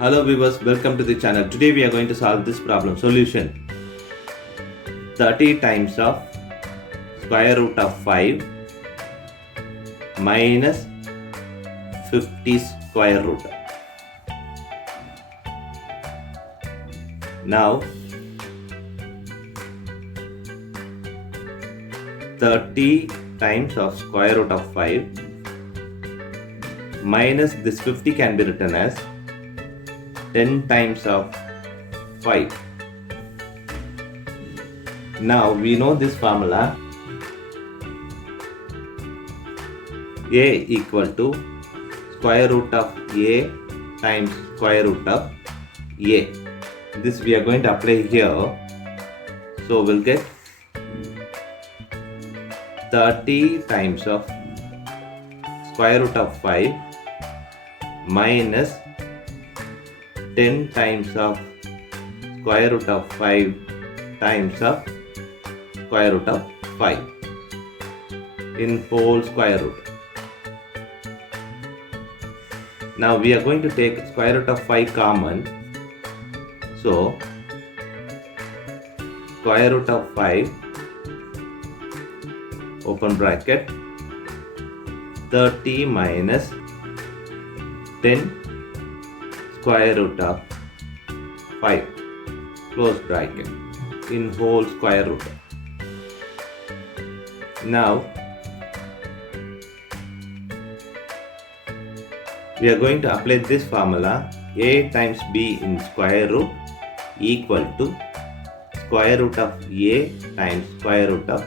Hello viewers, welcome to the channel. Today we are going to solve this problem. Solution: 30 times of square root of 5 minus 50 square root. Now 30 times of square root of 5 minus this 50 can be written as 10 times of 5. Now we know this formula: a equal to square root of a times square root of a. This we are going to apply here. So we'll get 30 times of square root of 5 minus 10 times of square root of 5 times of square root of 5 in whole square root. Now we are going to take square root of 5 common. So square root of 5 open bracket 30 minus 10 square root of 5 close bracket in whole square root. Now we are going to apply this formula: a times b in square root equal to square root of a times square root of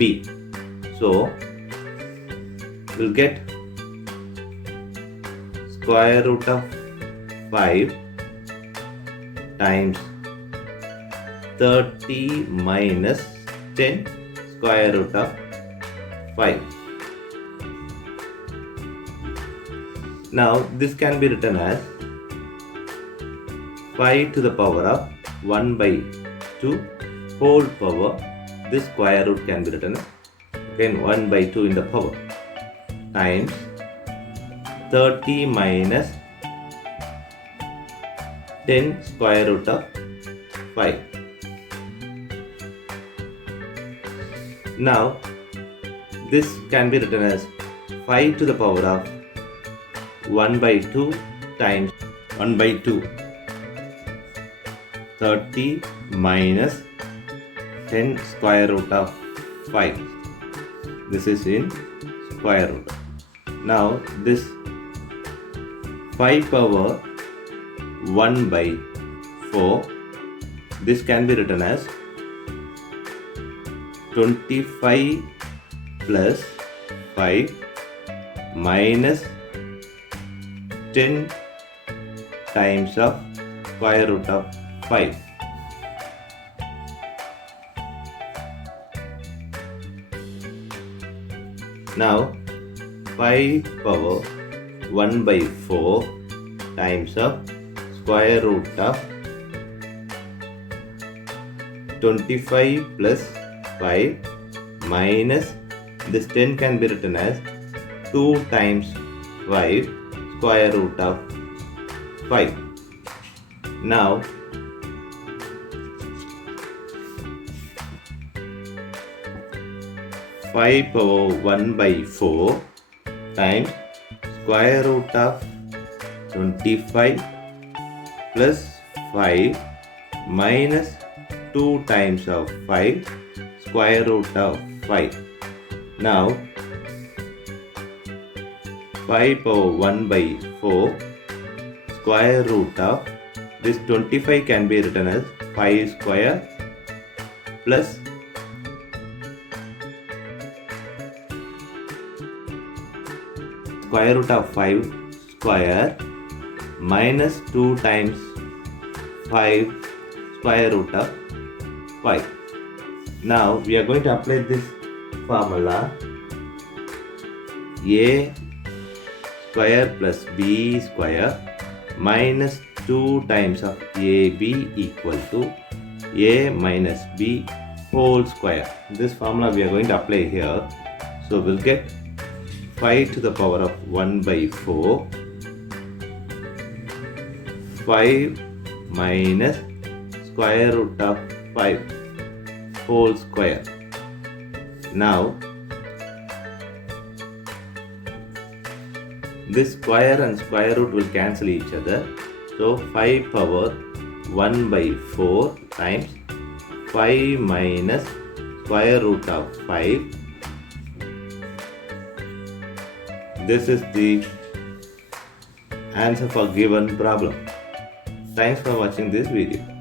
b. So we'll get square root of 5 times 30 minus 10 square root of 5. Now this can be written as 5 to the power of 1 by 2 whole power. This square root can be written as again 1 by 2 in the power times 30 minus 10 square root of 5. Now this can be written as 5 to the power of 1 by 2 times 1 by 2 30 minus 10 square root of 5. This is in square root. Now this 5 power 1 by 4, this can be written as 25 plus 5 minus 10 times of square root of 5. Now 5 power 1 by 4 times of square root of 25 plus 5 minus this 10 can be written as 2 times 5 square root of 5. Now five power 1 by 4 times square root of 25 plus 5 minus 2 times of 5 square root of 5. Now 5 power 1 by 4 square root of this 25 can be written as 5 square plus square root of 5 square minus 2 times 5 square root of 5. Now we are going to apply this formula: a square plus b square minus 2 times of ab equal to a minus b whole square. This formula we are going to apply here. So we'll get 5 to the power of 1 by 4 5 minus square root of 5 whole square. Now this square and square root will cancel each other. So 5 power 1 by 4 times 5 minus square root of 5. This is the answer for given problem. Thanks for watching this video.